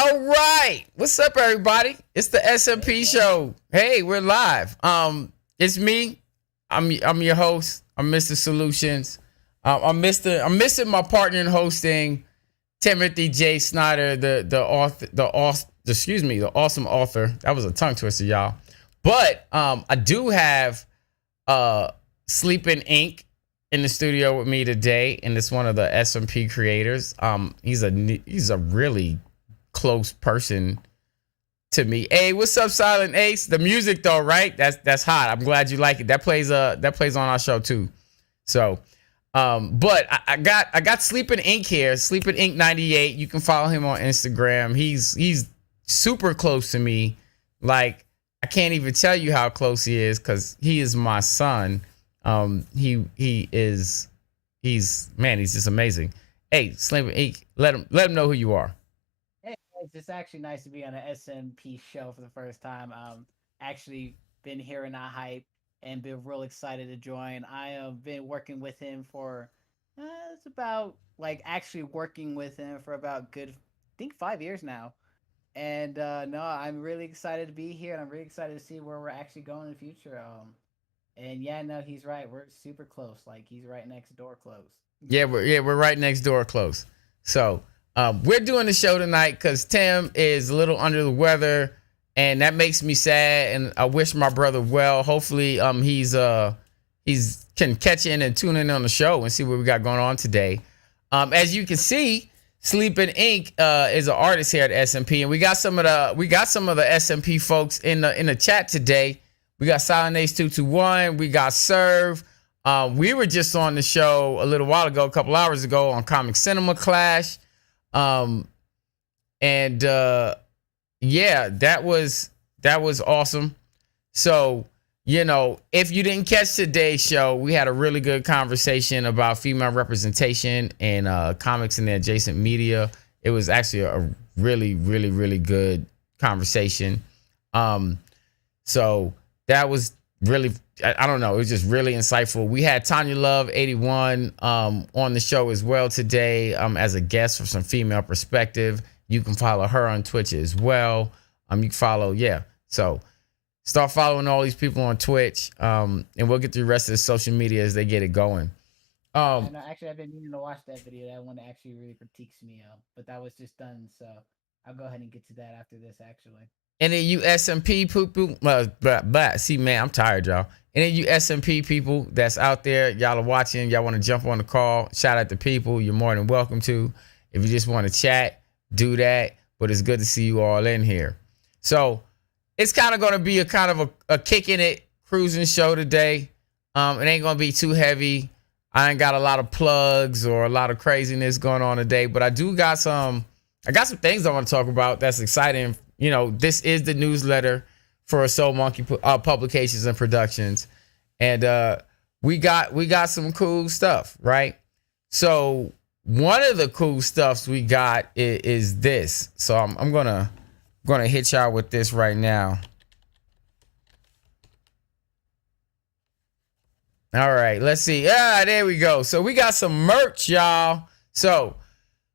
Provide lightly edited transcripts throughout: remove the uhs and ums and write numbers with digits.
All right. What's up, everybody? It's the SMP Show. Hey, we're live. It's me. I'm your host. I'm Mr. Solutions. I'm missing my partner in hosting, Timothy J. Snyder, the awesome author. That was a tongue twister, y'all. But I do have Sleeping Ink in the studio with me today, and it's one of the SMP creators. He's a really close person to me. Hey, what's up, Silent Ace? The music though, right? That's hot. I'm glad you like it. That plays on our show too. So but I got Sleeping Ink here, Sleeping Ink 98. You can follow him on Instagram. He's super close to me. Like, I can't even tell you how close he is, because he is my son. He's just amazing. Hey, Sleeping Ink, let him know who you are. It's actually nice to be on an SMP show for the first time. Actually been hearing that hype and been real excited to join. I have been working with him for it's about actually working with him for about good, I think 5 years now. And no, I'm really excited to be here, and I'm really excited to see where we're actually going in the future. And yeah, no, he's right. We're super close. Like, he's right next door close. Yeah, we're right next door close. So we're doing the show tonight because Tim is a little under the weather, and that makes me sad. And I wish my brother well. Hopefully, he's can catch in and tune in on the show and see what we got going on today. As you can see, Sleeping Ink is an artist here at SMP, and we got some of the SMP folks in the chat today. We got Silent Ace 221. We got Serve. We were just on the show a little while ago, a couple hours ago, on Comic Cinema Clash. Yeah, that was awesome. So, if you didn't catch today's show, we had a really good conversation about female representation in comics and the adjacent media. It was actually a really, really, really good conversation. So that was really, I don't know, it was just really insightful. We had Tanya Love 81 on the show as well today as a guest for some female perspective. You can follow her on Twitch as well. You can follow, so start following all these people on Twitch, and we'll get through the rest of the social media as they get it going. No, actually, I've been meaning to watch that video. That one actually really critiques me, but that was just done, so I'll go ahead and get to that after this, actually. And then you SMP people, see, man, I'm tired, y'all. And then you SMP people that's out there, y'all are watching, y'all want to jump on the call, shout out to people, you're more than welcome to. If you just want to chat, do that. But it's good to see you all in here. So it's kind of going to be a kicking it cruising show today. It ain't going to be too heavy. I ain't got a lot of plugs or a lot of craziness going on today, but I got some things I want to talk about that's exciting. This is the newsletter for Soul Monkey Publications and Productions. And we got some cool stuff, right? So one of the cool stuffs we got is this. So I'm gonna hit y'all with this right now. All right, let's see. There we go. So we got some merch, y'all. So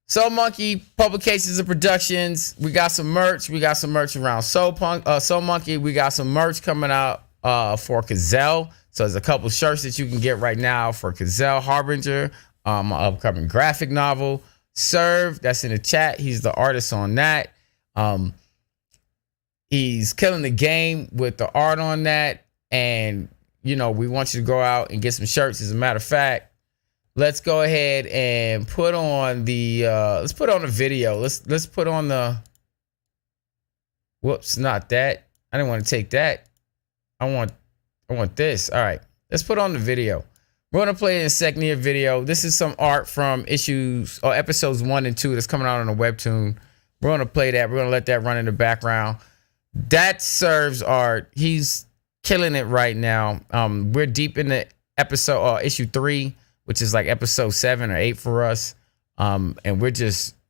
Soul Monkey Publications and Productions. We got some merch. We got some merch around Soul Monkey. We got some merch coming out for Gazelle. So there's a couple shirts that you can get right now for Gazelle Harbinger. my upcoming graphic novel, Serve. That's in the chat. He's the artist on that. Um, he's killing the game with the art on that. And, you know, we want you to go out and get some shirts. As a matter of fact, let's go ahead and put on the let's put on the video. Let's put on the whoops, not that. I didn't want to take that. I want this. All right. Let's put on the video. We're gonna play an Segnia video. This is some art from episodes 1 and 2 that's coming out on a webtoon. We're gonna play that. We're gonna let that run in the background. That serves art. He's killing it right now. We're deep in the issue 3, which is like episode 7 or 8 for us. And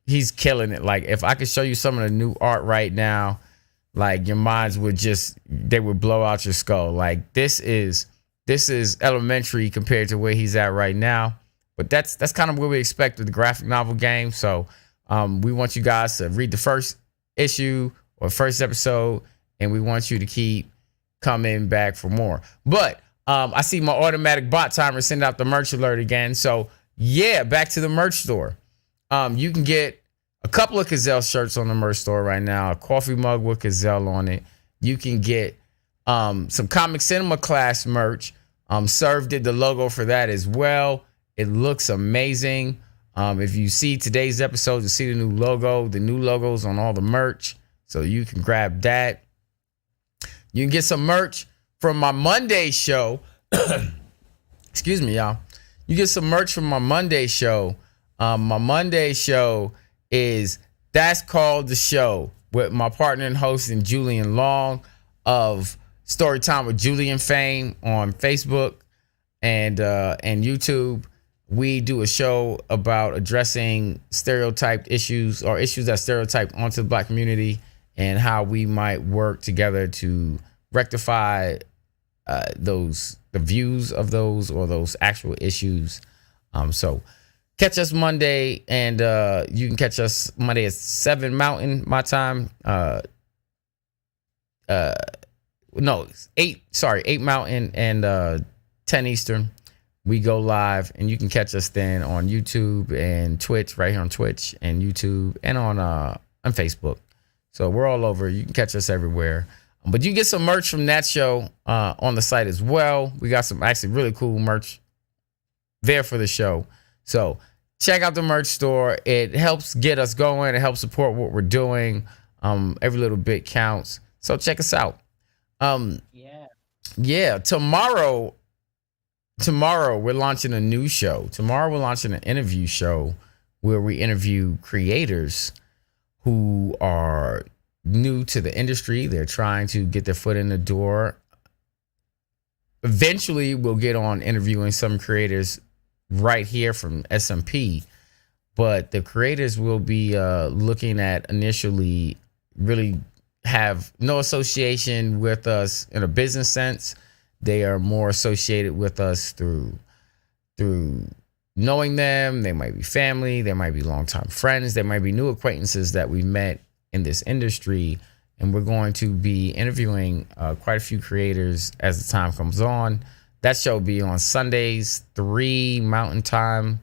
he's killing it. Like, if I could show you some of the new art right now, like, your minds they would blow out your skull. Like, this is elementary compared to where he's at right now. But that's kind of what we expect with the graphic novel game. So we want you guys to read the first issue or first episode, and we want you to keep coming back for more. But I see my automatic bot timer send out the merch alert again. So yeah, back to the merch store. You can get a couple of Gazelle shirts on the merch store right now. A coffee mug with Gazelle on it. You can get some Comic Cinema Class merch. Serve did the logo for that as well. It looks amazing. If you see today's episode, you see the new logo. The new logo's on all the merch, so you can grab that. You can get some merch from my Monday show. Excuse me, y'all. You get some merch from my Monday show. My Monday show is That's Called the Show with my partner and host and Julian Long of Storytime with Julian fame on Facebook and YouTube. We do a show about addressing stereotyped issues or issues that stereotype onto the Black community and how we might work together to rectify the views of those or those actual issues. So catch us Monday, and you can catch us Monday at 7 Mountain, my time. No, 8 Mountain and 10 Eastern. We go live, and you can catch us then on YouTube and Twitch, right here on Twitch and YouTube and on Facebook. So we're all over. You can catch us everywhere. But you can get some merch from that show on the site as well. We got some actually really cool merch there for the show. So check out the merch store. It helps get us going. It helps support what we're doing. Every little bit counts. So check us out. Yeah. Tomorrow we're launching a new show. Tomorrow we're launching an interview show where we interview creators who are new to the industry. They're trying to get their foot in the door. Eventually we'll get on interviewing some creators right here from SMP, but the creators will be looking at initially really have no association with us in a business sense. They are more associated with us through knowing them. They might be family, they might be longtime friends, they might be new acquaintances that we met in this industry. And we're going to be interviewing quite a few creators as the time comes on. That show will be on Sundays, 3 Mountain Time.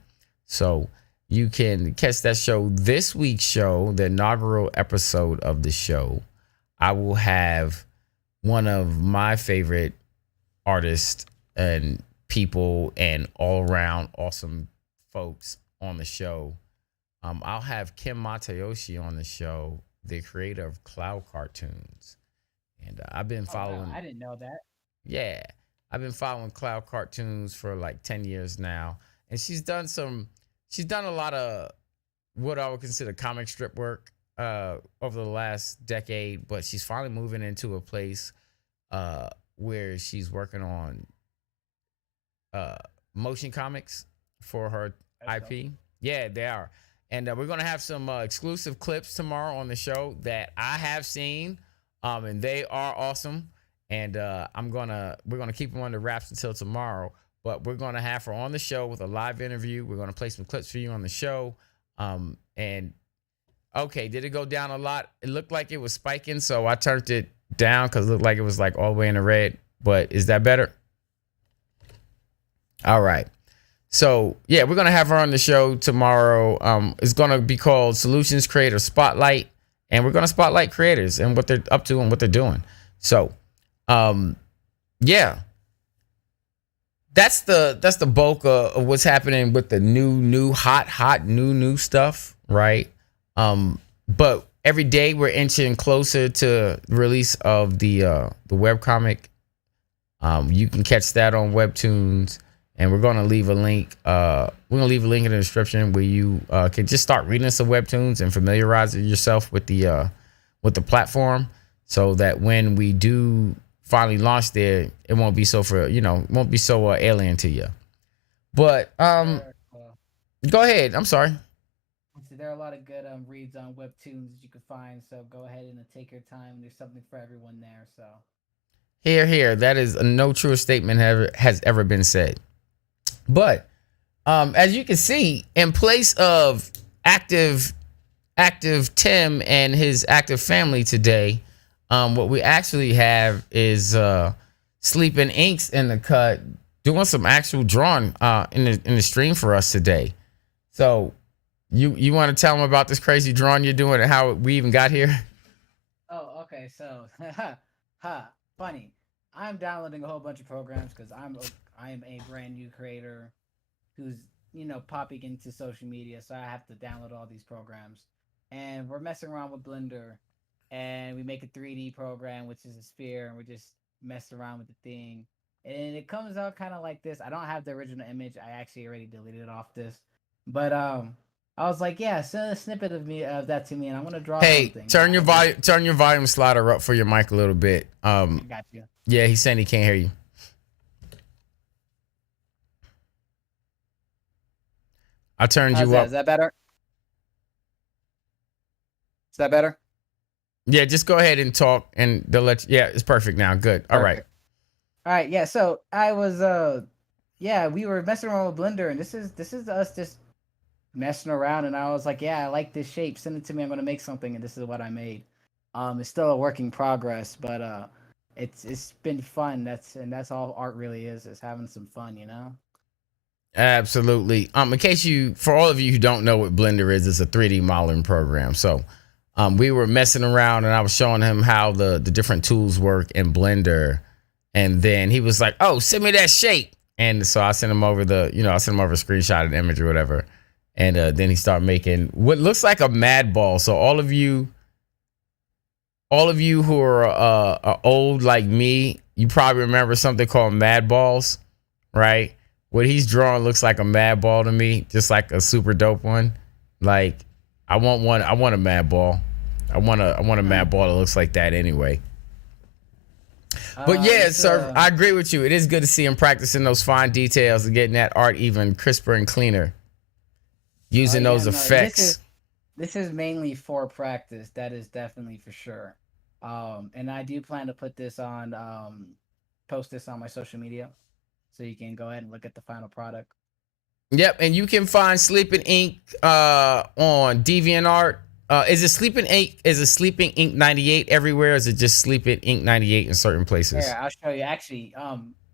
So you can catch that show. This week's show, the inaugural episode of the show, I will have one of my favorite artists and people and all around awesome folks on the show. I'll have Kim Matayoshi on the show, the creator of Cloud Cartoons. And I've been following. Wow, I didn't know that. Yeah. I've been following Cloud Cartoons for like 10 years now. And she's done a lot of what I would consider comic strip work over the last decade, but she's finally moving into a place where she's working on motion comics for her IP. Yeah, they are. And we're going to have some exclusive clips tomorrow on the show that I have seen, and they are awesome. And we're gonna keep them under wraps until tomorrow. But we're gonna have her on the show with a live interview. We're gonna play some clips for you on the show. And okay, did it go down a lot? It looked like it was spiking, so I turned it down because it looked like it was like all the way in the red. But is that better? All right. So yeah, we're gonna have her on the show tomorrow. It's gonna be called Solutions Creator Spotlight, and we're gonna spotlight creators and what they're up to and what they're doing. So, um, yeah, that's the bulk of what's happening with the new hot new stuff, right? But every day we're inching closer to release of the webcomic. You can catch that on Webtoons, and we're gonna leave a link. We're gonna leave a link in the description where you can just start reading some Webtoons and familiarize yourself with the platform, so that when we do finally launch there, it won't be so it won't be so alien to you. But go ahead. I'm sorry. So there are a lot of good reads on webtoons that you can find. So go ahead and take your time. There's something for everyone there. So Here. That is no truer statement has ever been said. But as you can see, in place of active Tim and his active family today, what we actually have is Sleeping Inks in the cut doing some actual drawing in the stream for us today. So you want to tell them about this crazy drawing you're doing and how we even got here? oh, okay. So funny. I'm downloading a whole bunch of programs because I am a brand new creator who's popping into social media, so I have to download all these programs. And we're messing around with Blender, and we make a 3D program, which is a sphere, and we're just messing around with the thing, and it comes out kind of like this. I don't have the original image. I actually already deleted it off this, but I was like, yeah, send a snippet of that to me, and I want to draw Hey, something. turn your volume slider up for your mic a little bit. I got you. Yeah, he's saying he can't hear you. I turned you up. Is that better? Is that better? Yeah, just go ahead and talk, and they'll let you. Yeah, it's perfect now. Good. All right. Perfect. All right, yeah. So I was yeah, we were messing around with Blender, and this is us just messing around, and I was like, yeah, I like this shape. Send it to me. I'm gonna make something, and this is what I made. It's still a work in progress, but it's been fun. That's all art really is having some fun, you know. Absolutely. In case for all of you who don't know what Blender is, it's a 3D modeling program. So, we were messing around, and I was showing him how the different tools work in Blender, and then he was like, "Oh, send me that shape." And so I sent him over I sent him over a screenshot of the image or whatever, and then he started making what looks like a mad ball. So all of you who are old like me, you probably remember something called mad balls, right? What he's drawing looks like a mad ball to me, just like a super dope one. Like I want one. I want a mad ball. I want a mad ball that looks like that anyway. But yeah, sir, I agree with you. It is good to see him practicing those fine details and getting that art even crisper and cleaner, using those effects. This is mainly for practice. That is definitely for sure. And I do plan to put this on, post this on my social media, so you can go ahead and look at the final product. Yep, and you can find Sleeping Ink on DeviantArt. Is it Sleeping Ink? Is it Sleeping Ink 98 everywhere? Or is it just Sleeping Ink 98 in certain places? Yeah, I'll show you. Actually,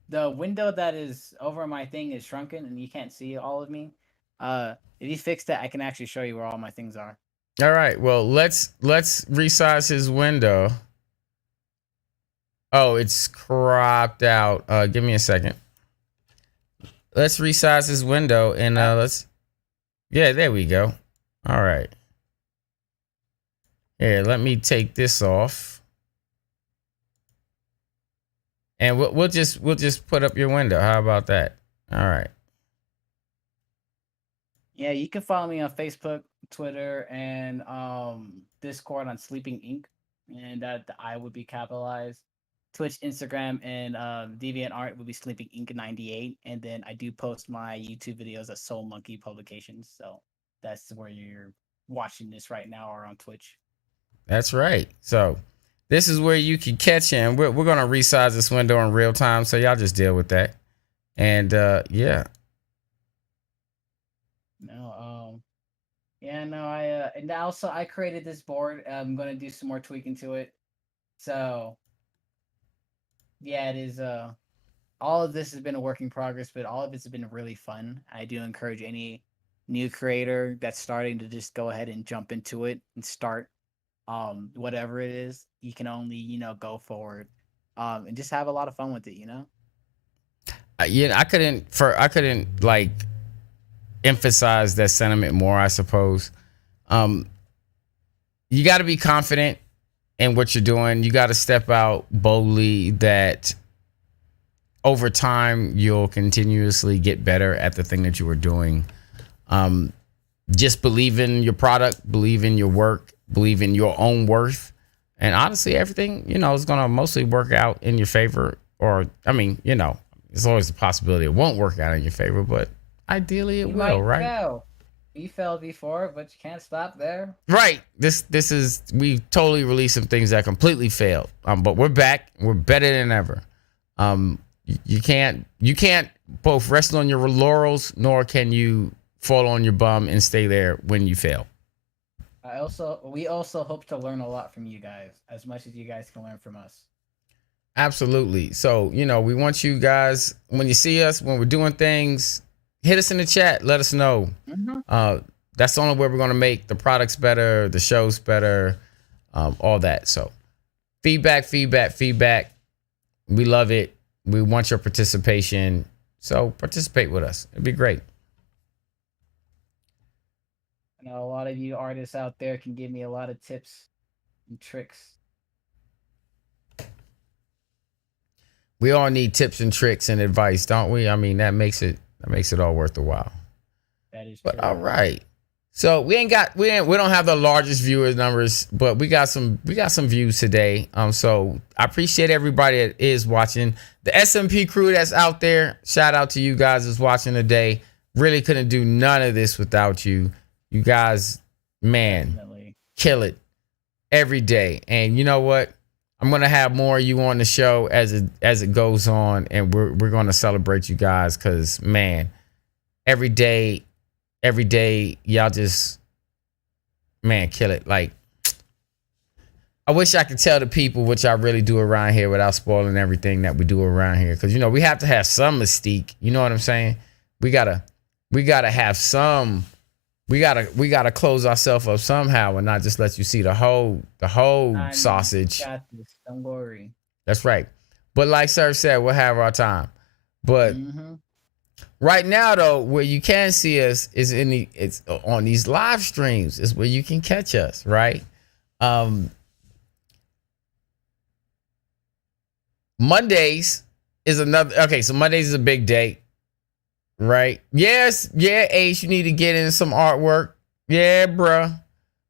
the window that is over my thing is shrunken, and you can't see all of me. If you fix that, I can actually show you where all my things are. All right. Well, let's resize his window. Oh, it's cropped out. Give me a second. Let's resize his window and let's. Yeah, there we go. All right. Here, let me take this off, and we'll just put up your window. How about that? All right. Yeah, you can follow me on Facebook, Twitter, and Discord on Sleeping Ink, and the I would be capitalized. Twitch, Instagram, and DeviantArt would be Sleeping Ink 98, and then I do post my YouTube videos at Soul Monkey Publications. So that's where you're watching this right now, or on Twitch. That's right. So this is where you can catch him. We're gonna resize this window in real time, so y'all just deal with that. And yeah. No, yeah, no, and also I created this board. I'm gonna do some more tweaking to it. So yeah, it is all of this has been a work in progress, but all of it's been really fun. I do encourage any new creator that's starting to just go ahead and jump into it and start whatever it is. You can only, go forward and just have a lot of fun with it. Yeah, I couldn't like emphasize that sentiment more, I suppose. Um, you got to be confident in what you're doing. You got to step out boldly that over time you'll continuously get better at the thing that you were doing. Just believe in your product, believe in your work, believe in your own worth. And honestly, everything, is going to mostly work out in your favor. Or, I mean, there's always the possibility it won't work out in your favor, but ideally it will, right? Fail. You fell before, but you can't stop there. Right. We totally released some things that completely failed. But we're back. We're better than ever. You can't both rest on your laurels, nor can you fall on your bum and stay there when you fail. We also hope to learn a lot from you guys, as much as you guys can learn from us. Absolutely. So, we want you guys, when you see us, when we're doing things, hit us in the chat. Let us know. Mm-hmm. That's the only way we're going to make the products better, the shows better, all that. So feedback. We love it. We want your participation. So participate with us. It'd be great. I know a lot of you artists out there can give me a lot of tips and tricks. We all need tips and tricks and advice, don't we? I mean, that makes it all worth the while. That is true. But all right. So we don't have the largest viewers numbers, but we got some views today. So I appreciate everybody that is watching. The SMP crew that's out there, shout out to you guys that's watching today. Really couldn't do none of this without you. You guys, man, definitely kill it every day. And you know what? I'm gonna have more of you on the show as it goes on, and we're gonna celebrate you guys because, man, every day y'all just, man, kill it. Like, I wish I could tell the people what y'all really do around here without spoiling everything that we do around here, because we have to have some mystique. You know what I'm saying? We gotta have some. We gotta close ourselves up somehow and not just let you see the whole sausage. Got this. Don't worry. That's right. But like Sir said, we'll have our time. But right now, though, where you can see us is it's on these live streams is where you can catch us, right? Mondays is another. Okay, so Mondays is a big day. Right. Yes. Yeah. Ace, you need to get in some artwork. Yeah, bruh.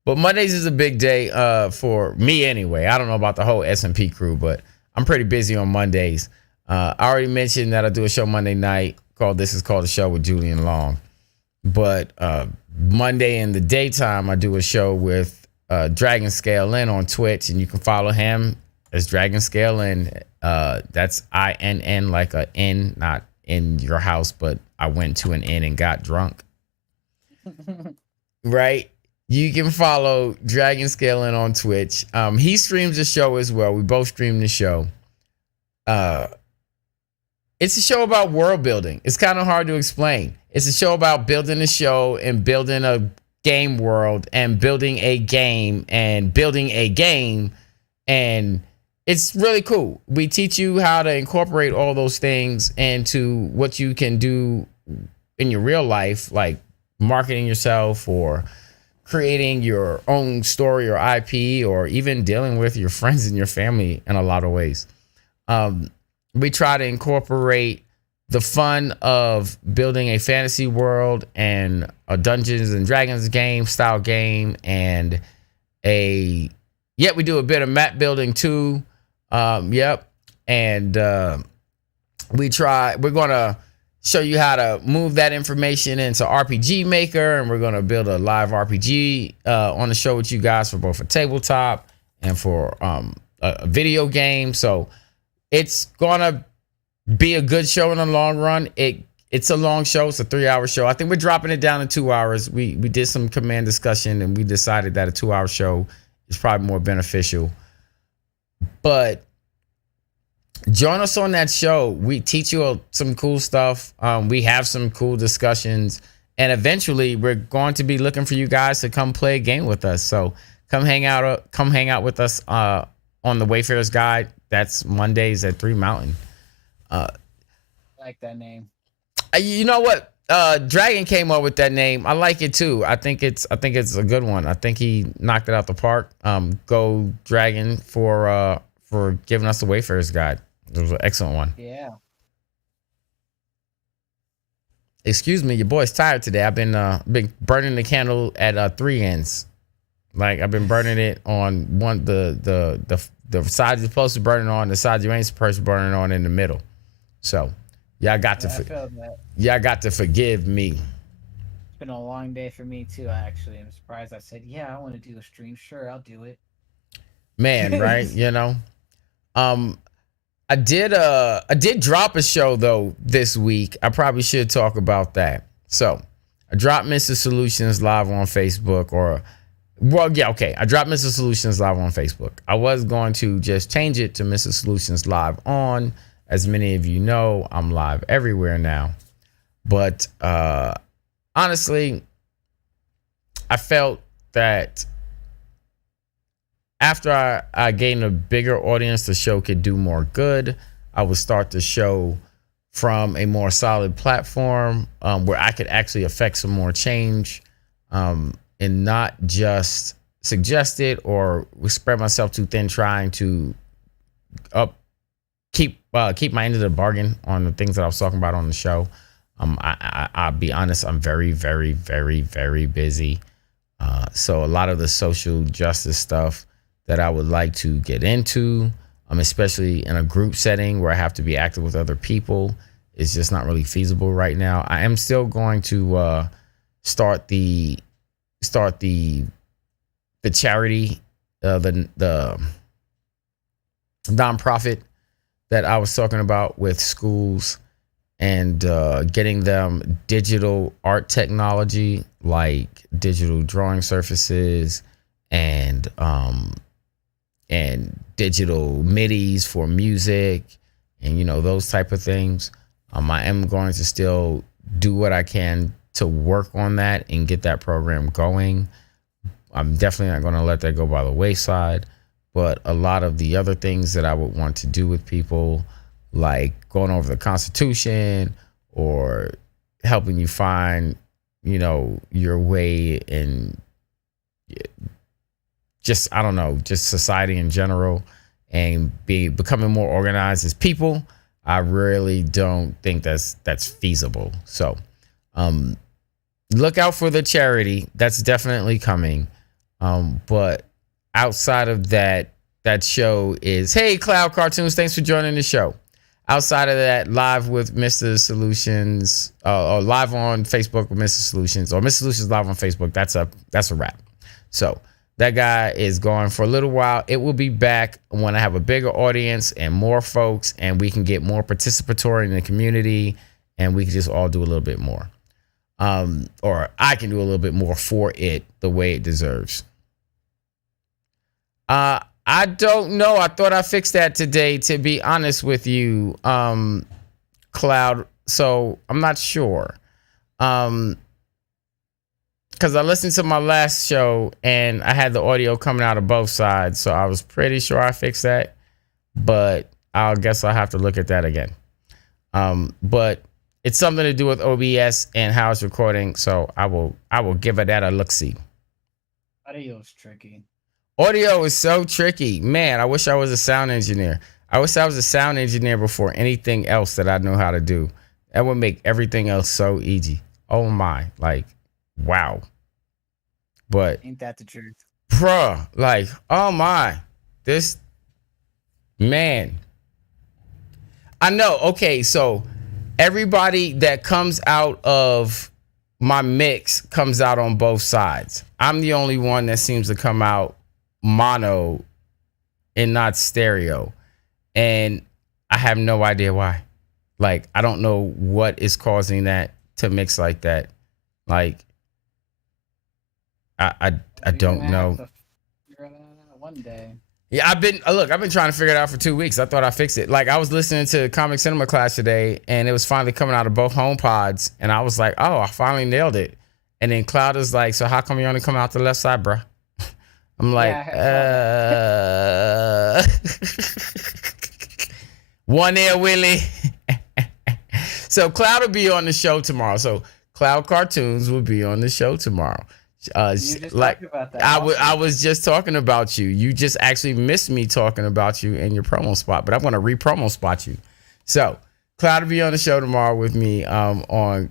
But Mondays is a big day for me anyway. I don't know about the whole SMP crew, but I'm pretty busy on Mondays. I already mentioned that I do a show Monday night called This Is Called a Show with Julian Long. But Monday in the daytime, I do a show with Dragon Scale In on Twitch, and you can follow him as Dragon Scale In. That's INN, like a N, not in your house, but I went to an inn and got drunk. Right? You can follow Dragon Scaling on Twitch. He streams the show as well. We both stream the show. It's a show about world building. It's kind of hard to explain. It's a show about building a show and building a game world and building a game and building a game. And it's really cool. We teach you how to incorporate all those things into what you can do in your real life, like marketing yourself or creating your own story or IP, or even dealing with your friends and your family in a lot of ways. We try to incorporate the fun of building a fantasy world and a Dungeons and Dragons style game, and we do a bit of map building too. Yep. And we're going to show you how to move that information into RPG Maker, and we're going to build a live RPG on the show with you guys for both a tabletop and for a video game. So it's going to be a good show in the long run. It's a long show. It's a 3-hour show. I think we're dropping it down to 2 hours. We did some command discussion, and we decided that a 2-hour show is probably more beneficial. But Join us on that show. We teach you some cool stuff. We have some cool discussions, and eventually, we're going to be looking for you guys to come play a game with us. So come hang out. Come hang out with us on the Wayfarer's Guide. That's Mondays at 3 Mountain. I like that name. You know what? Dragon came up with that name. I like it too. I think it's a good one. I think he knocked it out the park. Go Dragon for giving us the Wayfarer's Guide. It was an excellent one. Yeah. Excuse me, your boy's tired today. I've been burning the candle at 3 ends. Like I've been burning it on one the side you're supposed to burn it on, the side you ain't supposed to burn it on in the middle. So y'all got I feel that. y'all got to forgive me. It's been a long day for me too. Actually, I'm surprised. I said, "Yeah, I want to do a stream. Sure, I'll do it." Man, right? You know. I did drop a show though this week. I probably should talk about that. So I dropped Mr. Solutions live on Facebook I dropped Mr. Solutions live on Facebook. I was going to just change it to Mr. Solutions live on. As many of you know, I'm live everywhere now. But honestly, I felt that after I gained a bigger audience, the show could do more good. I would start the show from a more solid platform where I could actually affect some more change and not just suggest it or spread myself too thin trying to keep my end of the bargain on the things that I was talking about on the show. I'll be honest, I'm very, very, very, very busy. So a lot of the social justice stuff that I would like to get into, especially in a group setting where I have to be active with other people, is just not really feasible right now. I am still going to start the charity, the nonprofit that I was talking about with schools and getting them digital art technology like digital drawing surfaces and digital midis for music and those type of things. I am going to still do what I can to work on that and get that program going. I'm definitely not going to let that go by the wayside, but a lot of the other things that I would want to do with people, like going over the Constitution or helping you find, your way in just, I don't know, just society in general and becoming more organized as people, I really don't think that's feasible. So look out for the charity. That's definitely coming. But outside of that show is, hey, Cloud Cartoons, thanks for joining the show. Outside of that, live with Mr. Solutions, or live on Facebook with Mr. Solutions, or Mr. Solutions live on Facebook. That's a wrap. So that guy is gone for a little while. It will be back when I have a bigger audience and more folks, and we can get more participatory in the community, and we can just all do a little bit more. Or I can do a little bit more for it the way it deserves. I don't know. I thought I fixed that today, to be honest with you, Cloud. So I'm not sure. Because I listened to my last show and I had the audio coming out of both sides. So I was pretty sure I fixed that. But I guess I'll have to look at that again. But it's something to do with OBS and how it's recording. So I will give it that a look-see. Audio is tricky. Audio is so tricky. Man, I wish I was a sound engineer. I wish I was a sound engineer before anything else that I know how to do. That would make everything else so easy. Oh my, like, wow. But ain't that the truth? Bruh, like, oh my. This, man. I know, okay, so everybody that comes out of my mix comes out on both sides. I'm the only one that seems to come out mono and not stereo, and I have no idea why. Like, I don't know what is causing that to mix like that. Like, I don't know. One day. Yeah, I've been trying to figure it out for 2 weeks. I thought I fixed it. Like I was listening to comic cinema class today, and it was finally coming out of both home pods, and I was like, oh, I finally nailed it. And then Cloud is like, so how come you only come out the left side, bro? I'm like, one ear, Willie. So Cloud will be on the show tomorrow. So Cloud Cartoons will be on the show tomorrow. You just like about that. I was just talking about you. You just actually missed me talking about you in your promo spot, but I'm gonna re-promo spot you. So Cloud will be on the show tomorrow with me on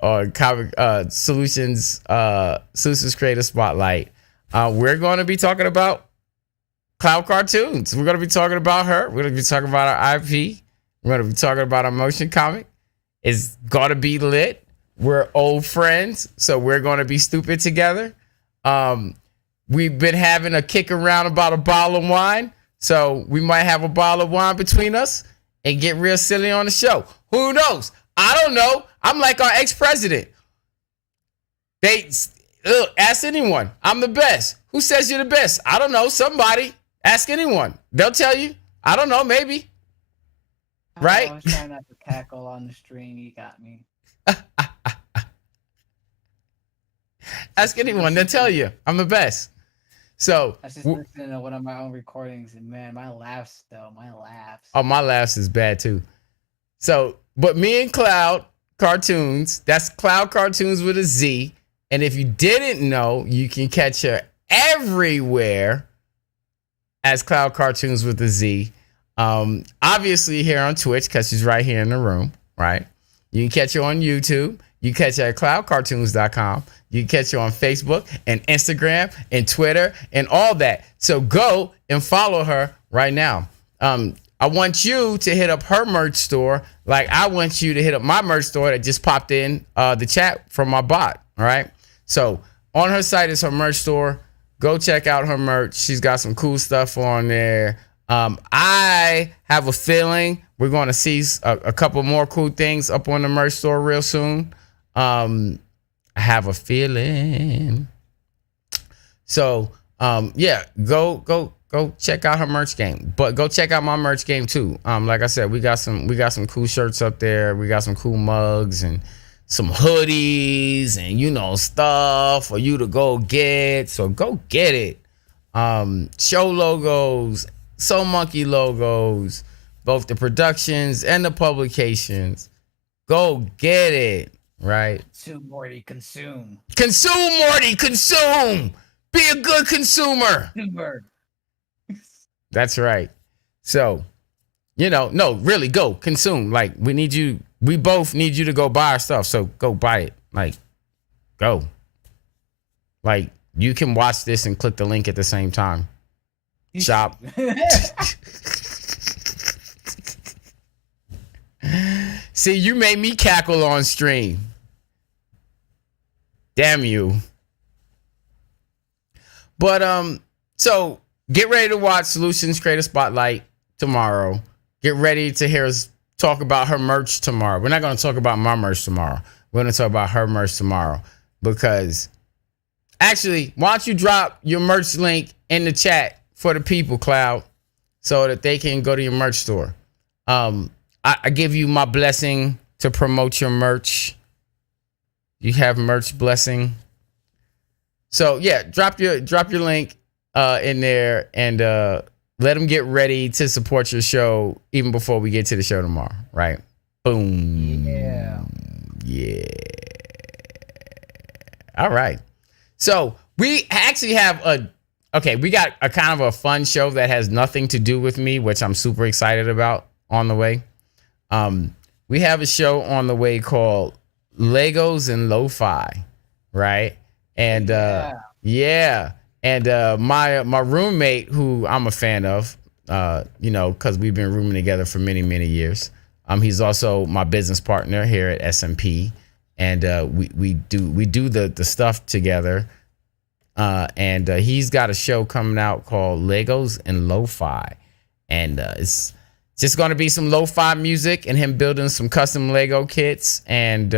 Comic Solutions Creator Spotlight. We're gonna be talking about Cloud Cartoons. We're gonna be talking about her. We're gonna be talking about our IP. We're gonna be talking about our motion comic. It's gonna be lit. We're old friends, so we're going to be stupid together. We've been having a kick around about a bottle of wine, so we might have a bottle of wine between us and get real silly on the show. Who knows? I don't know. I'm like our ex-president. Ask anyone. I'm the best. Who says you're the best? I don't know. Somebody. Ask anyone. They'll tell you. I don't know. Maybe. Right? I was trying not to cackle on the stream. You got me. Ask anyone, they'll tell you I'm the best. So I was just listening to one of my own recordings, and man, my laughs. Oh, my laughs is bad too. So, but me and Cloud Cartoons, that's Cloud Cartoons with a Z. And if you didn't know, you can catch her everywhere as Cloud Cartoons with a Z. Obviously here on Twitch, because she's right here in the room, right? You can catch her on YouTube. You can catch her at cloudcartoons.com. You can catch her on Facebook and Instagram and Twitter and all that. So go and follow her right now. I want you to hit up her merch store like I want you to hit up my merch store that just popped in the chat from my bot. All right. So on her site is her merch store. Go check out her merch. She's got some cool stuff on there. I have a feeling we're going to see a couple more cool things up on the merch store real soon. I have a feeling. So, yeah, go check out her merch game, but go check out my merch game too. Like I said, we got some cool shirts up there. We got some cool mugs and some hoodies and, stuff for you to go get. So go get it. Show logos, Soul Monkey logos, both the productions and the publications. Go get it. Right. Consume, Morty, consume. Consume, Morty, consume. Be a good consumer. That's right. So, no, really go consume. Like we both need you to go buy our stuff. So go buy it. Like, go. Like, you can watch this and click the link at the same time. Shop. See, you made me cackle on stream. Damn you. But so get ready to watch Solutions Creator Spotlight tomorrow. Get ready to hear us talk about her merch tomorrow. We're not going to talk about my merch tomorrow. We're going to talk about her merch tomorrow. Because actually, why don't you drop your merch link in the chat for the people, Cloud, so that they can go to your merch store. I give you my blessing to promote your merch. You have merch blessing. So yeah, drop your link in there and let them get ready to support your show even before we get to the show tomorrow. Right? Boom. Yeah. All right. So we actually have we got a kind of a fun show that has nothing to do with me, which I'm super excited about on the way. We have a show on the way called Legos and Lo-Fi, right? And my roommate, who I'm a fan of, because we've been rooming together for many, many years. He's also my business partner here at SMP, and we do the stuff together. And he's got a show coming out called Legos and Lo-Fi, and it's just going to be some lo-fi music and him building some custom Lego kits and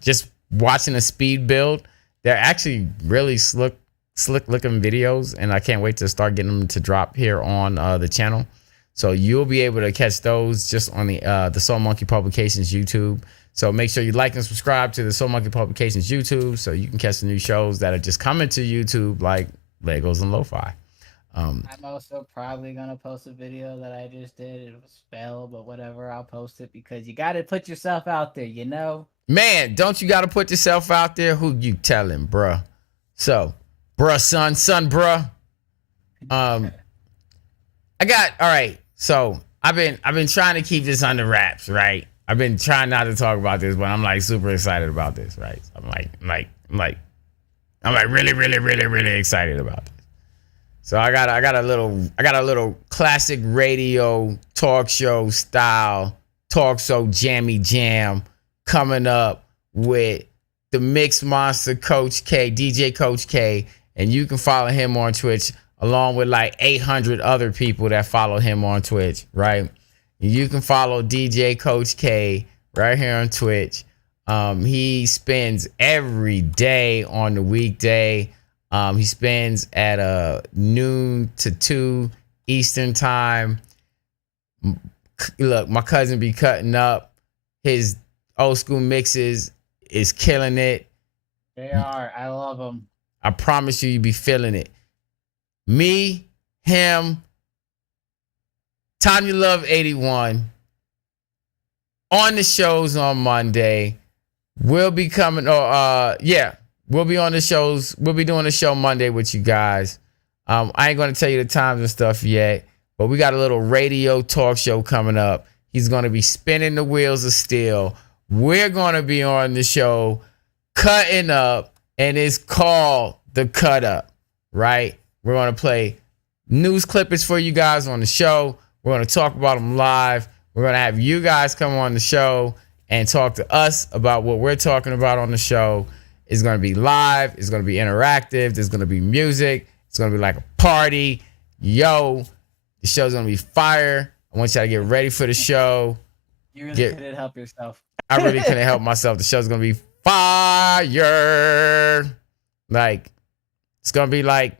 just watching a speed build. They're actually really slick slick looking videos, and I can't wait to start getting them to drop here on the channel. So you'll be able to catch those just on the Soul Monkey Publications YouTube. So make sure you like and subscribe to the Soul Monkey Publications YouTube so you can catch the new shows that are just coming to YouTube, like Legos and Lo-Fi. I'm also probably gonna post a video that I just did. It was failed, but whatever. I'll post it because you got to put yourself out there. You know. Man, don't you got to put yourself out there? Who you telling, bruh? So, bruh, son, bruh. I got all right. So I've been trying to keep this under wraps, right? I've been trying not to talk about this, but I'm like super excited about this, right? I'm like really excited about this. So I got a little classic radio talk show style talk show jammy jam coming up with the Mix Monster Coach K, DJ Coach K, and you can follow him on Twitch along with like 800 other people that follow him on Twitch, right? You can follow DJ Coach K right here on Twitch. He spends every day on the weekday. He spends at noon to 2 Eastern time. Look, my cousin be cutting up. His old school mixes is killing it. They are. I love them. I promise you be feeling it. Me, him, Tanya Love 81 on the shows on Monday. We'll be coming. We'll be on the shows. We'll be doing the show Monday with you guys. I ain't gonna tell you the times and stuff yet, but we got a little radio talk show coming up. He's gonna be spinning the wheels of steel. We're gonna be on the show cutting up, and it's called The Cut Up, right? We're going to play news clippings for you guys on the show. We're going to talk about them live. We're going to have you guys come on the show and talk to us about what we're talking about on the show. It's going to be live. It's going to be interactive. There's going to be music. It's going to be like a party. Yo, the show's going to be fire. I want y'all to get ready for the show. You really couldn't help yourself. I really couldn't help myself. The show's going to be fire. Like, it's going to be like,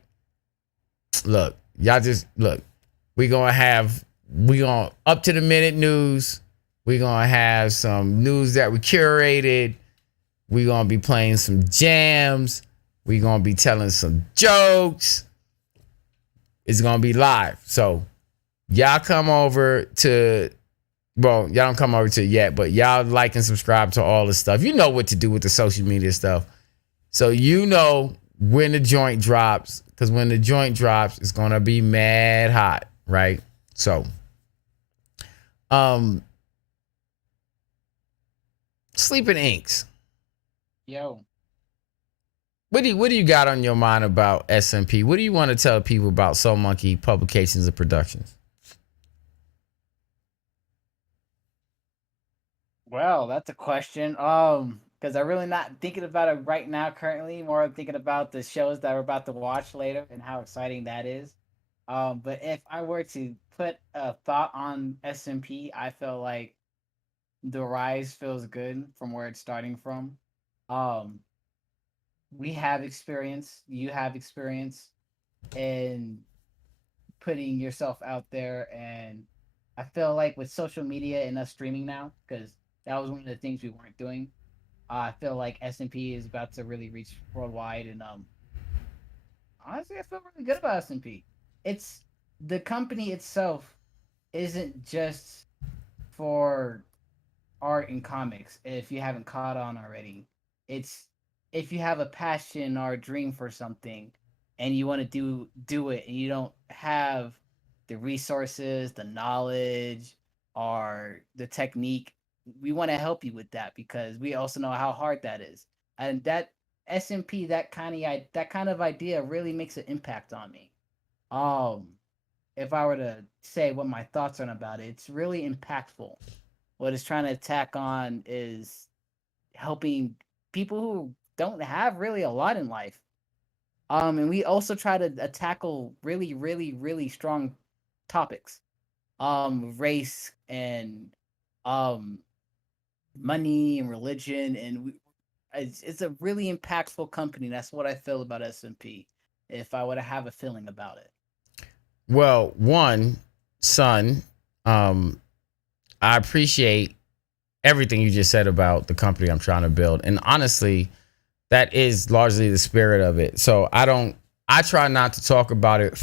look, y'all just look. We're gonna up to the minute news. We're gonna have some news that we curated. We're gonna be playing some jams. We're gonna be telling some jokes. It's gonna be live. So y'all come over to, well, y'all don't come over to it yet, but y'all like and subscribe to all the stuff. You know what to do with the social media stuff. So you know when the joint drops. Because when the joint drops, it's going to be mad hot, right? So, Sleeping Inks. Yo. What do you got on your mind about SMP? What do you want to tell people about Soul Monkey Publications and Productions? Well, that's a question. Because I'm really not thinking about it right now currently. More thinking about the shows that we're about to watch later and how exciting that is. But if I were to put a thought on SMP, I feel like the rise feels good from where it's starting from. We have experience, you have experience in putting yourself out there, and I feel like with social media and us streaming now, because that was one of the things we weren't doing. I feel like SMP is about to really reach worldwide, and honestly, I feel really good about SMP. It's the company itself isn't just for art and comics. If you haven't caught on already, it's if you have a passion or a dream for something, and you want to do it, and you don't have the resources, the knowledge, or the technique, we want to help you with that because we also know how hard that is. And that SMP, that kind of idea really makes an impact on me. If I were to say what my thoughts are about it, it's really impactful. What it's trying to attack on is helping people who don't have really a lot in life. And we also try to tackle really strong topics. Race and money and religion, and it's a really impactful company. That's what I feel about SMP. if I would have a feeling about it. Well, one, son, um, I appreciate everything you just said about the company I'm trying to build. And honestly, that is largely the spirit of it. So I try not to talk about it,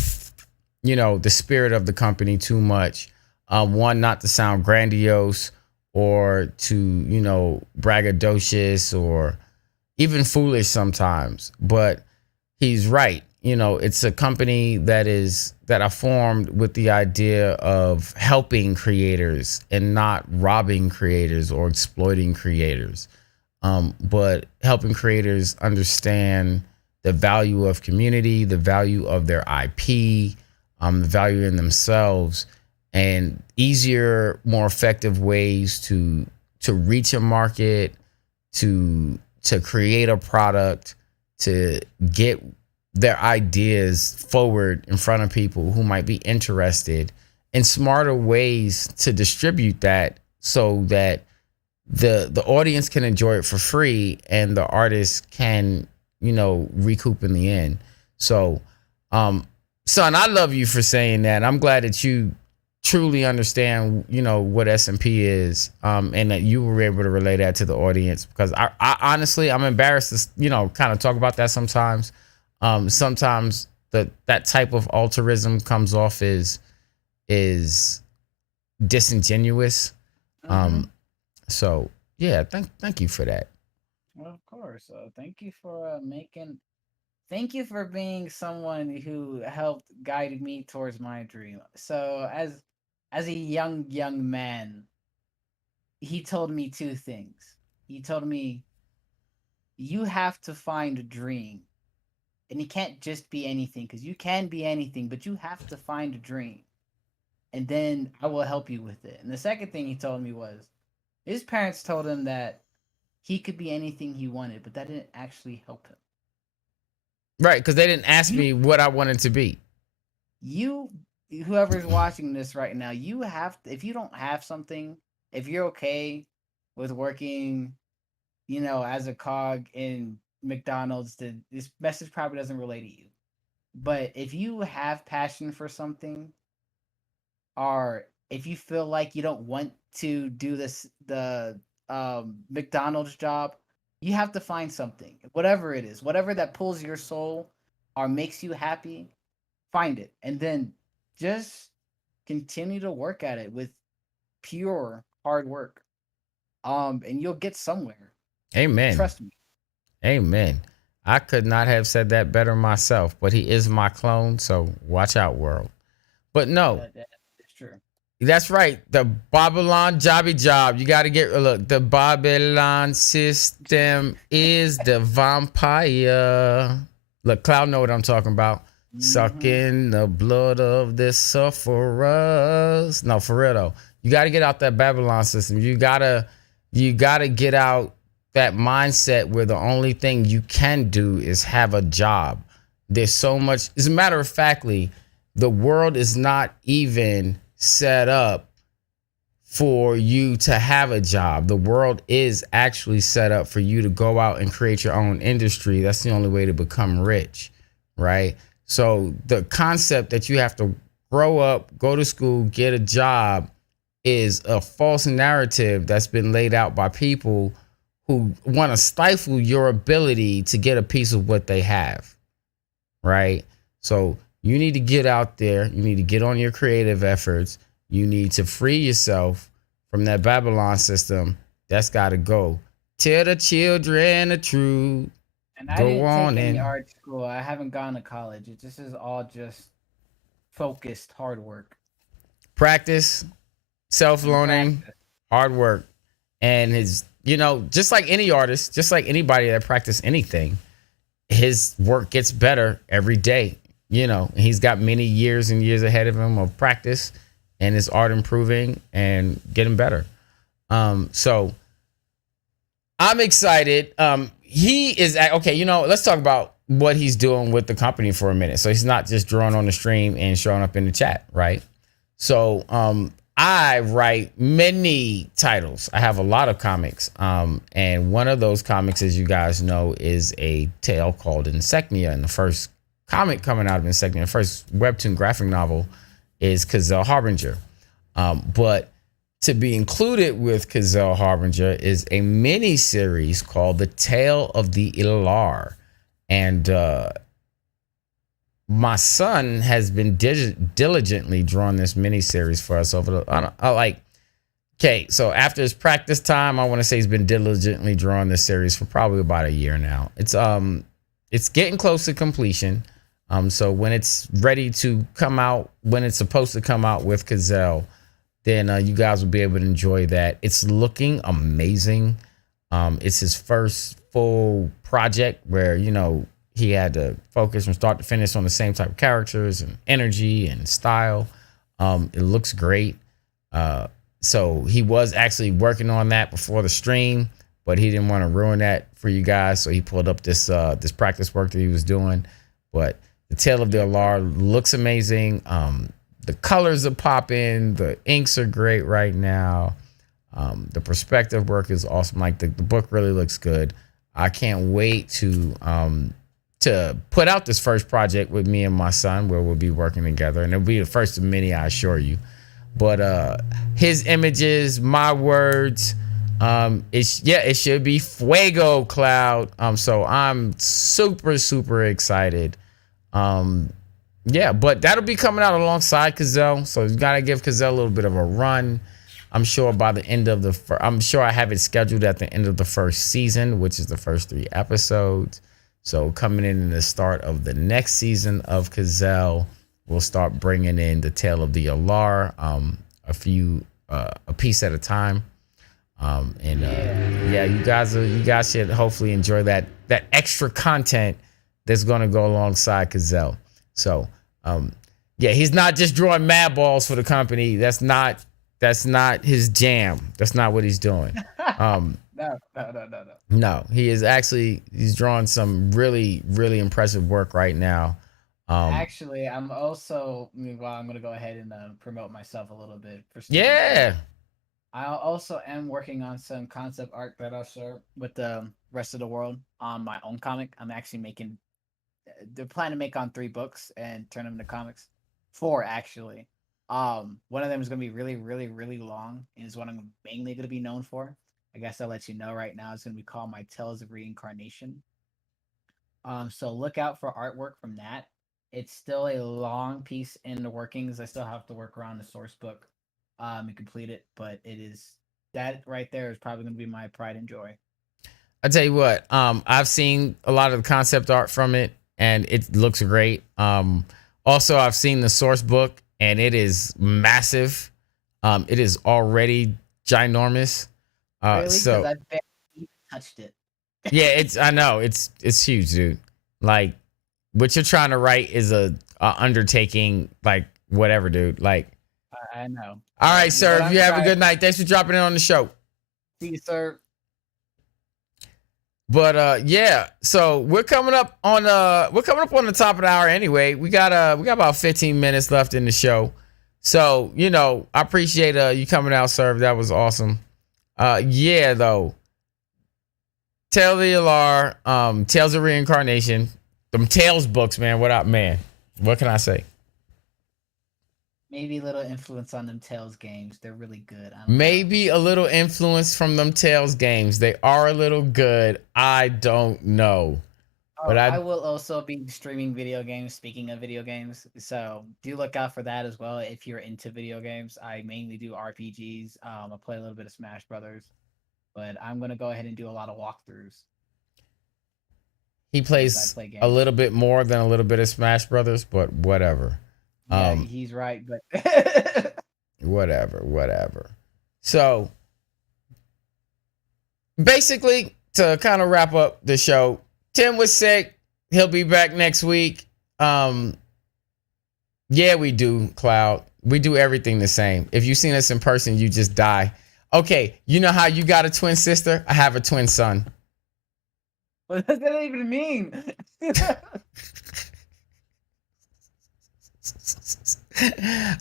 the spirit of the company too much. One, not to sound grandiose or to, braggadocious or even foolish sometimes. But he's right. It's a company that I formed with the idea of helping creators and not robbing creators or exploiting creators, but helping creators understand the value of community, the value of their IP, the value in themselves, and easier, more effective ways to reach a market, to create a product, to get their ideas forward in front of people who might be interested, and smarter ways to distribute that so that the audience can enjoy it for free and the artist can recoup in the end. So son, I love you for saying that. I'm glad that you truly understand what SMP is, and that you were able to relay that to the audience, because I honestly, I'm embarrassed to kind of talk about that sometimes. Sometimes that type of altruism comes off as is disingenuous. Mm-hmm. So yeah, thank you for that. Well, of course. Thank you for being someone who helped guide me towards my dream. So as a young man, he told me two things. He told me you have to find a dream, and it can't just be anything, because you can be anything, but you have to find a dream, and then I will help you with it. And the second thing he told me was his parents told him that he could be anything he wanted, but that didn't actually help him. Right, because they didn't ask You me what I wanted to be. you whoever's watching this right now, you have if you don't have something, if you're okay with working, as a cog in McDonald's, this message probably doesn't relate to you. But if you have passion for something, or if you feel like you don't want to do the McDonald's job, you have to find something, whatever it is, whatever that pulls your soul or makes you happy. Find it, and then just continue to work at it with pure hard work. And you'll get somewhere. Amen. Trust me. Amen. I could not have said that better myself, but he is my clone, so watch out, world. But no, That's true. that's right. The Babylon jobby job. You got to get look. The Babylon system is the vampire. Look, Cloud know what I'm talking about. Mm-hmm. Sucking the blood of the sufferers. No, for real though. You got to get out that Babylon system. You gotta get out that mindset where the only thing you can do is have a job. There's so much. As a matter of factly, the world is not even set up for you to have a job. The world is actually set up for you to go out and create your own industry. That's the only way to become rich, right? So the concept that you have to grow up, go to school, get a job is a false narrative that's been laid out by people who want to stifle your ability to get a piece of what they have, right? So you need to get out there. You need to get on your creative efforts. You need to free yourself from that Babylon system. That's got to go. Tell the children the truth. And I Go didn't take on any and art school. I haven't gone to college. This is all just focused hard work practice, and self-learning, practice. hard work. And just like any artist, just like anybody that practice anything, his work gets better every day. He's got many years and years ahead of him of practice and his art improving and getting better. So I'm excited. He is okay. Let's talk about what he's doing with the company for a minute. So he's not just drawing on the stream and showing up in the chat, right? So I write many titles. I have a lot of comics. And one of those comics, as you guys know, is a tale called Insecnia. And the first comic coming out of Insecting. The first webtoon graphic novel is Gazelle Harbinger. But to be included with Gazelle Harbinger is a mini series called The Tale of the Ilar. And my son has been diligently drawing this mini series for us over the okay, so after his practice time, I want to say he's been diligently drawing this series for probably about a year now. It's getting close to completion. So when it's ready to come out, when it's supposed to come out with Gazelle, then you guys will be able to enjoy that. It's looking amazing. It's his first full project where, you know, he had to focus from start to finish on the same type of characters and energy and style. It looks great. So he was actually working on that before the stream, but he didn't want to ruin that for you guys. So he pulled up this practice work that he was doing. But The Tale of the Ilar looks amazing. The colors are popping. The inks are great right now. The perspective work is awesome. Like the book really looks good. I can't wait to put out this first project with me and my son, where we'll be working together, and it'll be the first of many, I assure you. But his images, my words, it should be fuego, Cloud. So I'm super excited. But that'll be coming out alongside Gazelle, so you gotta give Gazelle a little bit of a run. I'm sure by the end of I'm sure I have it scheduled at the end of the first season, which is the first 3 episodes. So coming in the start of the next season of Gazelle, we'll start bringing in The Tale of the Ilar, a piece at a time. You guys should hopefully enjoy that extra content that's going to go alongside Gazelle. So, he's not just drawing mad balls for the company. That's not his jam. That's not what he's doing. No, he's drawing some really impressive work right now. Actually, I'm also, I'm going to go ahead and promote myself a little bit. I also am working on some concept art that I'll share with the rest of the world on my own comic. I'm actually they're planning to make on 3 books and turn them into comics. 4, actually. One of them is going to be really long, and is what I'm mainly going to be known for. I guess I'll let you know right now. It's going to be called My Tales of Reincarnation. So look out for artwork from that. It's still a long piece in the workings. I still have to work around the source book and complete it, but that right there is probably going to be my pride and joy. I tell you what, I've seen a lot of the concept art from it, and it looks great. Also, I've seen the source book, and it is massive. It is already ginormous. Really? So I barely even touched it. Yeah, I know it's huge, dude. Like, what you're trying to write is a undertaking, like whatever, dude. Like, I know. All right, sir. You have a good night. Thanks for dropping in on the show. See you, sir. But so we're coming up on the top of the hour anyway. We got about 15 minutes left in the show. So, I appreciate you coming out, sir. That was awesome. Though. Tale of the Ilar, Tales of Reincarnation, them Tales books, man. What up, man? What can I say? Maybe a little influence on them Tales games. They're really good. Maybe a little influence from them Tales games. They are a little good. I don't know. But I will also be streaming video games, speaking of video games. So do look out for that as well if you're into video games. I mainly do RPGs. I play a little bit of Smash Brothers. But I'm going to go ahead and do a lot of walkthroughs. He plays a little bit more than a little bit of Smash Brothers, but whatever. Yeah, he's right, but whatever. So basically, to kind of wrap up the show, Tim was sick. He'll be back next week. Yeah, we do, Cloud. We do everything the same. If you've seen us in person, you just die. Okay, you know how you got a twin sister? I have a twin son. What does that even mean?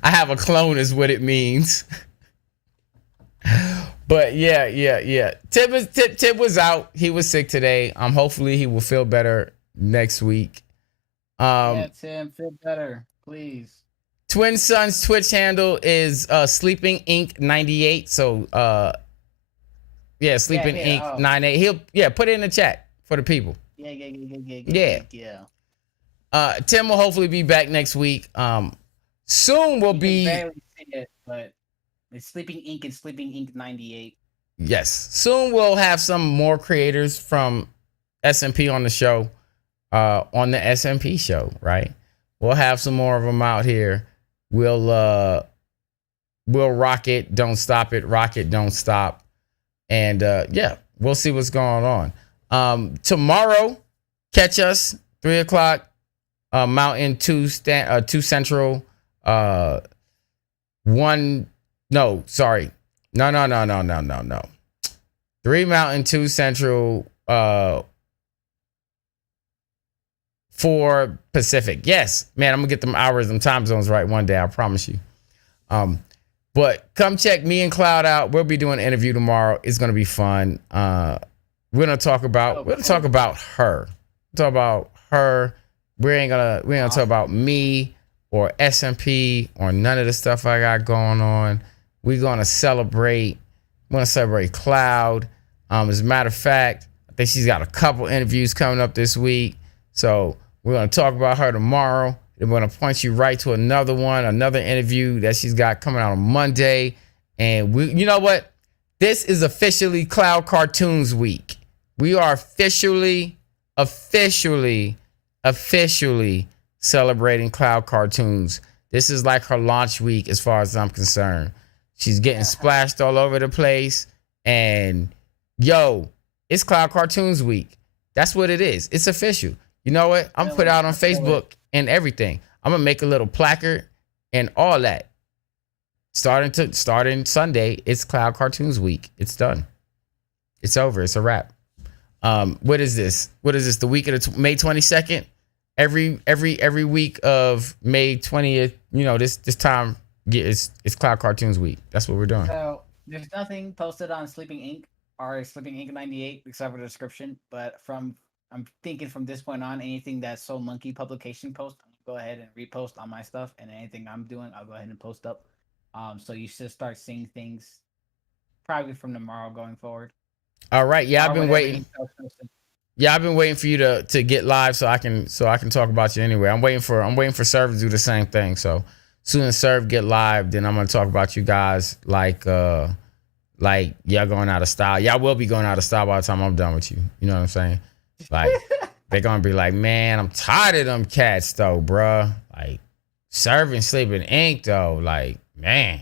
I have a clone is what it means. But yeah. Tib was out. He was sick today. Hopefully he will feel better next week. Yeah, Tim, feel better, please. Twin Sun's Twitch handle is Sleeping Inc. 98. So yeah, Yeah, Sleeping here. Inc. Oh, 98. He'll put it in the chat for the people. Yeah. Yeah. Tim will hopefully be back next week. Soon will You can be barely see it, but it's Sleeping Ink and Sleeping Ink 98. yes. Soon we'll have some more creators from SMP on the show. On the SMP show, right? We'll have some more of them out here. We'll rock it, don't stop it, rock it, don't stop. And yeah, we'll see what's going on. Tomorrow, catch us 3 o'clock Mountain, 2 Central, 1 no, sorry. No. 3 Mountain, 2 Central, 4 Pacific. Yes, man, I'm gonna get them hours and time zones right one day. I promise you. But come check me and Cloud out. We'll be doing an interview tomorrow. It's gonna be fun. We're gonna talk about her. Talk about her. We ain't gonna talk about me or SMP or none of the stuff I got going on. We're gonna celebrate. We're gonna celebrate Cloud. As a matter of fact, I think she's got a couple interviews coming up this week. So we're going to talk about her tomorrow. Then we're going to point you right to another interview that she's got coming out on Monday. And you know what? This is officially Cloud Cartoons Week. We are officially celebrating Cloud Cartoons. This is like her launch week as far as I'm concerned. She's getting splashed all over the place. And yo, it's Cloud Cartoons Week. That's what it is. It's official. You know what? I'm put out on Facebook and everything. I'm gonna make a little placard and all that. Starting Sunday, it's Cloud Cartoons Week. It's done. It's over. It's a wrap. What is this? The week of May 22nd? Every week of May 20th. You know this time. It's Cloud Cartoons Week. That's what we're doing. So there's nothing posted on Sleeping Ink or Sleeping Ink 98 except for the description. But I'm thinking from this point on, anything that Soul Monkey publication post, I'm gonna go ahead and repost on my stuff, and anything I'm doing, I'll go ahead and post up. So you should start seeing things probably from tomorrow going forward. All right. Yeah, I've been waiting. Yeah, I've been waiting for you to get live so I can talk about you anyway. I'm waiting for Serve to do the same thing. So soon as Serve get live, then I'm gonna talk about you guys like y'all going out of style. Y'all will be going out of style by the time I'm done with you. You know what I'm saying? Like they're gonna be like, man, I'm tired of them cats though, bruh. Like Serving Sleeping Ink though, like man.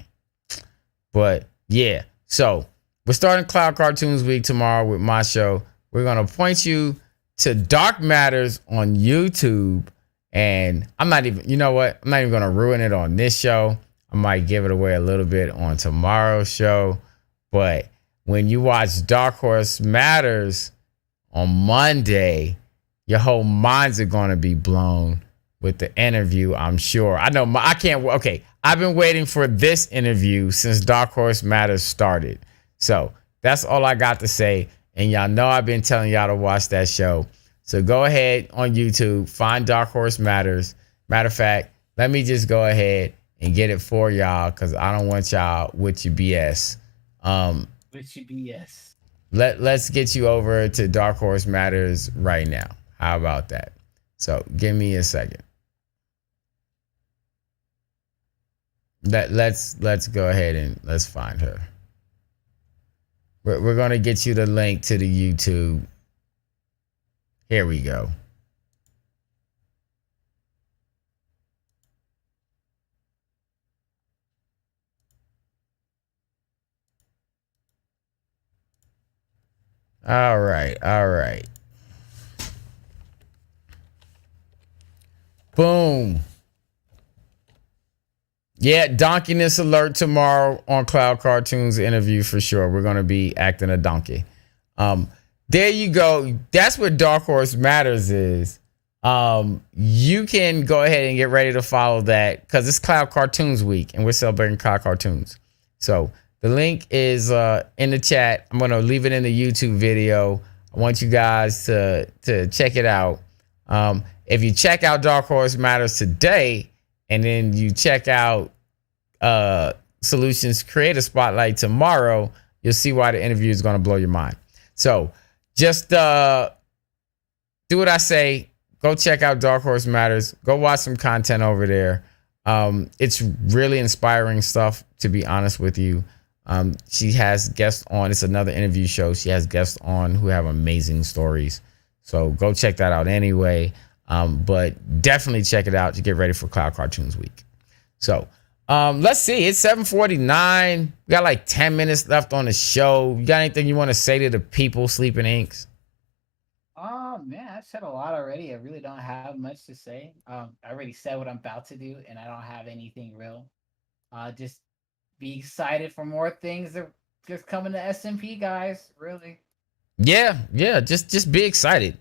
But yeah, so we're starting Cloud Cartoons Week tomorrow with my show. We're gonna point you to Dark Matters on YouTube, and I'm not even gonna ruin it on this show. I might give it away a little bit on tomorrow's show, but when you watch Dark Horse Matters on Monday, your whole minds are going to be blown with the interview, I'm sure. I know I can't. Okay, I've been waiting for this interview since Dark Horse Matters started. So that's all I got to say. And y'all know I've been telling y'all to watch that show. So go ahead on YouTube, find Dark Horse Matters. Matter of fact, let me just go ahead and get it for y'all because I don't want y'all with your BS. With your BS. Let's get you over to Dark Horse Matters right now. How about that? So give me a second. Let's go ahead and let's find her. We're gonna get you the link to the YouTube. Here we go. All right. Boom. Yeah, donkeyness alert tomorrow on Cloud Cartoons interview for sure. We're gonna be acting a donkey. There you go. That's what Dark Horse Matters is. You can go ahead and get ready to follow that because it's Cloud Cartoons Week and we're celebrating Cloud Cartoons. So the link is in the chat. I'm gonna leave it in the YouTube video. I want you guys to check it out. if you check out Dark Horse Matters today, and then you check out Solutions Creator Spotlight tomorrow, you'll see why the interview is going to blow your mind. So just do what I say. Go check out Dark Horse Matters. Go watch some content over there. It's really inspiring stuff, to be honest with you. She has guests on. It's another interview show. She has guests on who have amazing stories. So go check that out anyway. But definitely check it out to get ready for Cloud Cartoons Week. So let's see. It's 7:49. We got like 10 minutes left on the show. You got anything you want to say to the people, Sleeping Inks? Man, I've said a lot already. I really don't have much to say. I already said what I'm about to do, and I don't have anything real. Just be excited for more things that just coming to SMP, guys. Really. Yeah. Just be excited.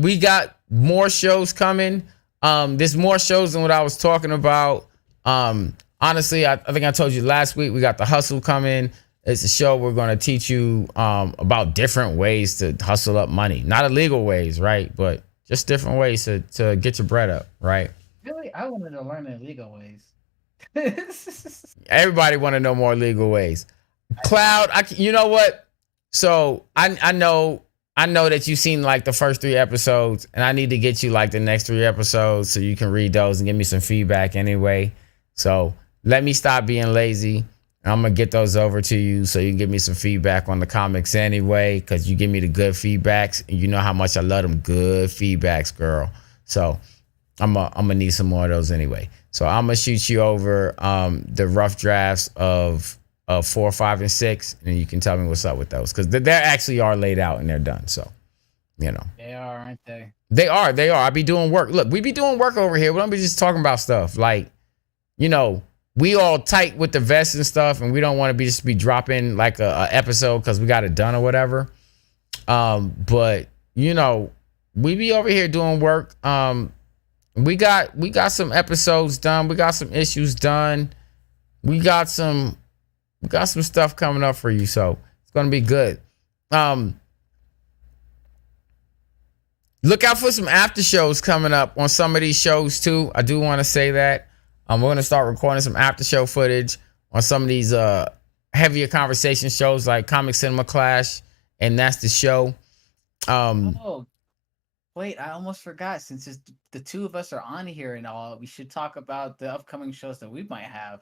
We got more shows coming. There's more shows than what I was talking about. Honestly, I think I told you last week, we got The Hustle coming. It's a show we're going to teach you about different ways to hustle up money. Not illegal ways, right? But just different ways to get your bread up, right? Really? I wanted to learn the illegal ways. Everybody want to know more legal ways. Cloud, you know what? So I know that you've seen like the first 3 episodes, and I need to get you like the next 3 episodes so you can read those and give me some feedback anyway. So let me stop being lazy. I'm going to get those over to you so you can give me some feedback on the comics anyway, because you give me the good feedbacks, and you know how much I love them good feedbacks, girl. So I'm gonna need some more of those anyway. So I'm going to shoot you over the rough drafts of 4, 5, and 6, and you can tell me what's up with those, because they actually are laid out and they're done. So, you know. They are, aren't they? They are. I be doing work. Look, we be doing work over here. We don't be just talking about stuff. Like, you know, we all tight with the vest and stuff, and we don't want to just be dropping like a episode because we got it done or whatever. But you know, we be over here doing work. We got some episodes done. We got some issues done. We got some stuff coming up for you, so it's gonna be good. Look out for some after shows coming up on some of these shows too. I do want to say that. We're going to start recording some after show footage on some of these heavier conversation shows like Comic Cinema Clash, and That's the Show. Oh, wait, I almost forgot. Since the 2 of us are on here and all, we should talk about the upcoming shows that we might have.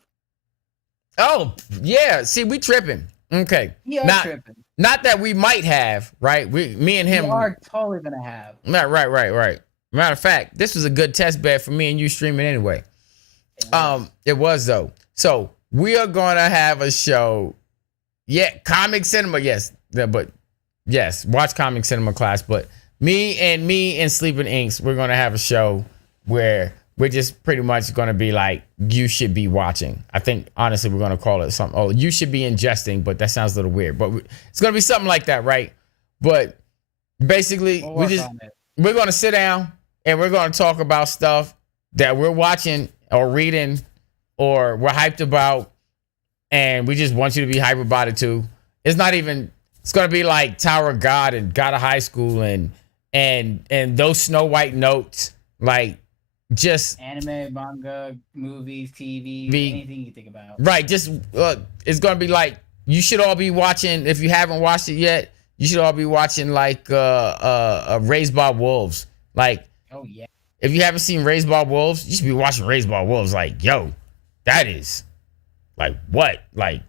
Oh, yeah. See, we tripping. Okay. We are tripping. Not that we might have, right? Me and him. We are totally going to have. Right. Matter of fact, this was a good test bed for me and you streaming anyway. It was though. So we are gonna have a show. Yeah, Comic Cinema. Yes, but yes, watch Comic Cinema Class. But me and Sleeping Inks, we're gonna have a show where we're just pretty much gonna be like, you should be watching. I think honestly, we're gonna call it something. Oh, you should be ingesting, but that sounds a little weird. But it's gonna be something like that, right? But basically, we're gonna sit down and we're gonna talk about stuff that we're watching or reading or we're hyped about, and we just want you to be hyped about it too. It's gonna be like Tower of God and God of High School and those Snow White notes, like just anime, manga, movies, TV, anything you think about. Right, just it's gonna be like, you should all be watching, if you haven't watched it yet, you should all be watching like Raised by Wolves. Like, oh yeah. If you haven't seen Raised by Wolves, you should be watching Raised by Wolves. Like, yo, that is like what? Like,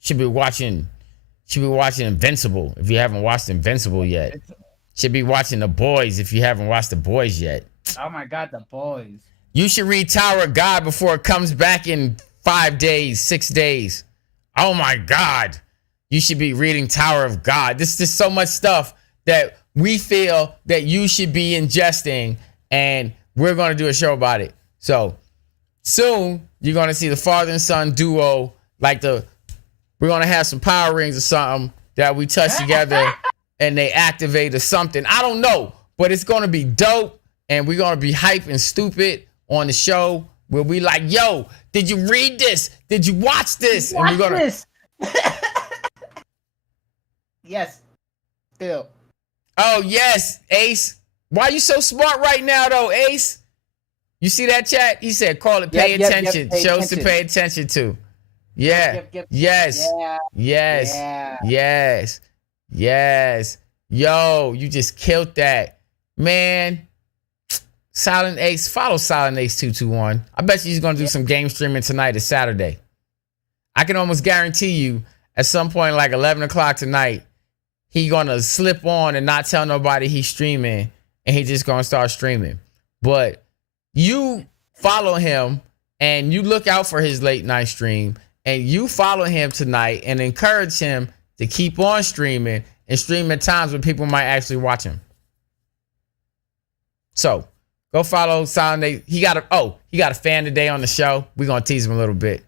should be watching Invincible if you haven't watched Invincible yet. Should be watching The Boys if you haven't watched The Boys yet. Oh my God, The Boys. You should read Tower of God before it comes back in 5 days, 6 days. Oh my God. You should be reading Tower of God. This is so much stuff that we feel that you should be ingesting, and we're going to do a show about it. So soon you're going to see the father and son duo, like we're going to have some power rings or something that we touch together and they activate or something. I don't know, but it's going to be dope, and we're going to be hype and stupid on the show where we like, yo, did you read this? Did you watch this? And we're going to Yes. Phil. Oh yes, Ace. Why you so smart right now, though, Ace? You see that chat? He said, call it pay attention. pay Shows attention. to pay attention to. Yeah. Yep. Yes. Yeah. Yes. Yeah. Yes. Yes. Yo, you just killed that. Man. Silent Ace. Follow Silent Ace 221. I bet you he's going to do some game streaming tonight. It's Saturday. I can almost guarantee you at some point, like 11 o'clock tonight, he going to slip on and not tell nobody he's streaming, and he just going to start streaming. But you follow him and you look out for his late night stream, and you follow him tonight and encourage him to keep on streaming and stream at times when people might actually watch him. So go follow Silent Ace. He got a fan today on the show. We're going to tease him a little bit.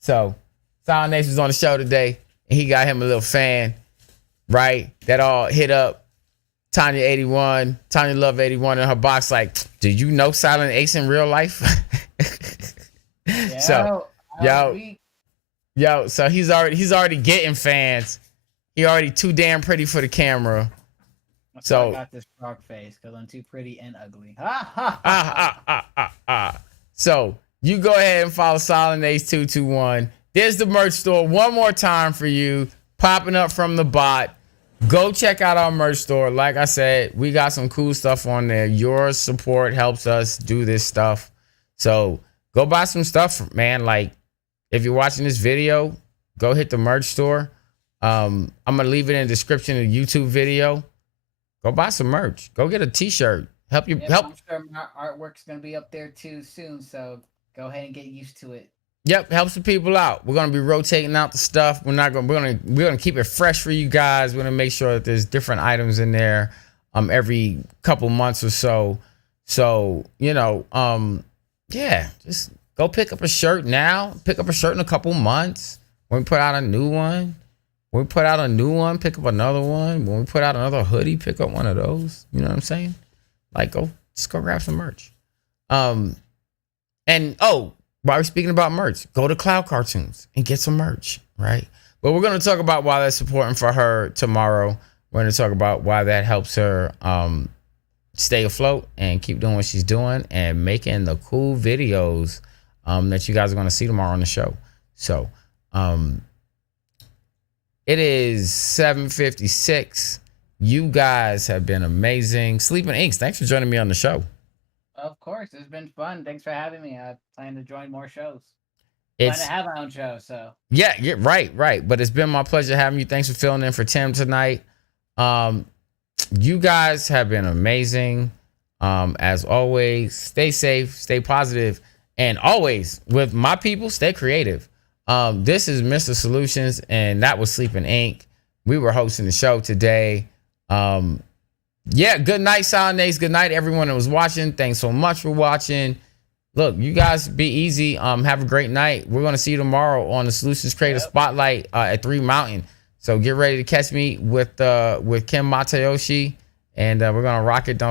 So Silent Ace was on the show today, and he got him a little fan, right? That all hit up Tanya Love 81 in her box like, do you know Silent Ace in real life? So he's already getting fans. He already too damn pretty for the camera. So I got this frog face because I'm too pretty and ugly. So you go ahead and follow Silent Ace 221. There's the merch store one more time for you, popping up from the bot. Go check out our merch store. Like I said, we got some cool stuff on there. Your support helps us do this stuff. So go buy some stuff, man. Like, if you're watching this video, go hit the merch store. I'm going to leave it in the description of the YouTube video. Go buy some merch. Go get a t-shirt. Help. I'm sure my artwork's going to be up there too soon. So go ahead and get used to it. Yep, help some people out. We're gonna be rotating out the stuff. We're gonna keep it fresh for you guys. We're gonna make sure that there's different items in there every couple months or so. So, just go pick up a shirt now. Pick up a shirt in a couple months. When we put out a new one, pick up another one. When we put out another hoodie, pick up one of those. You know what I'm saying? Like, go grab some merch. While we're speaking about merch, go to Cloud Cartoons and get some merch, right? But we're going to talk about why that's important for her tomorrow. We're going to talk about why that helps her stay afloat and keep doing what she's doing and making the cool videos that you guys are going to see tomorrow on the show. So it is 7:56. You guys have been amazing. Sleeping Inks, thanks for joining me on the show. Of course, it's been fun. Thanks for having me. I plan to join more shows. I plan to have my own show, so. Yeah, right. But it's been my pleasure having you. Thanks for filling in for Tim tonight. You guys have been amazing. As always, stay safe, stay positive, and always with my people, stay creative. This is Mr. Solutions, and that was Sleeping Ink. We were hosting the show today. Good night, Silent Ace. Good night, everyone that was watching. Thanks so much for watching. Look, you guys be easy. Have a great night. We're going to see you tomorrow on the Solutions Creator Spotlight at 3 Mountain. So get ready to catch me with Kim Matayoshi, and we're going to rock it. Don't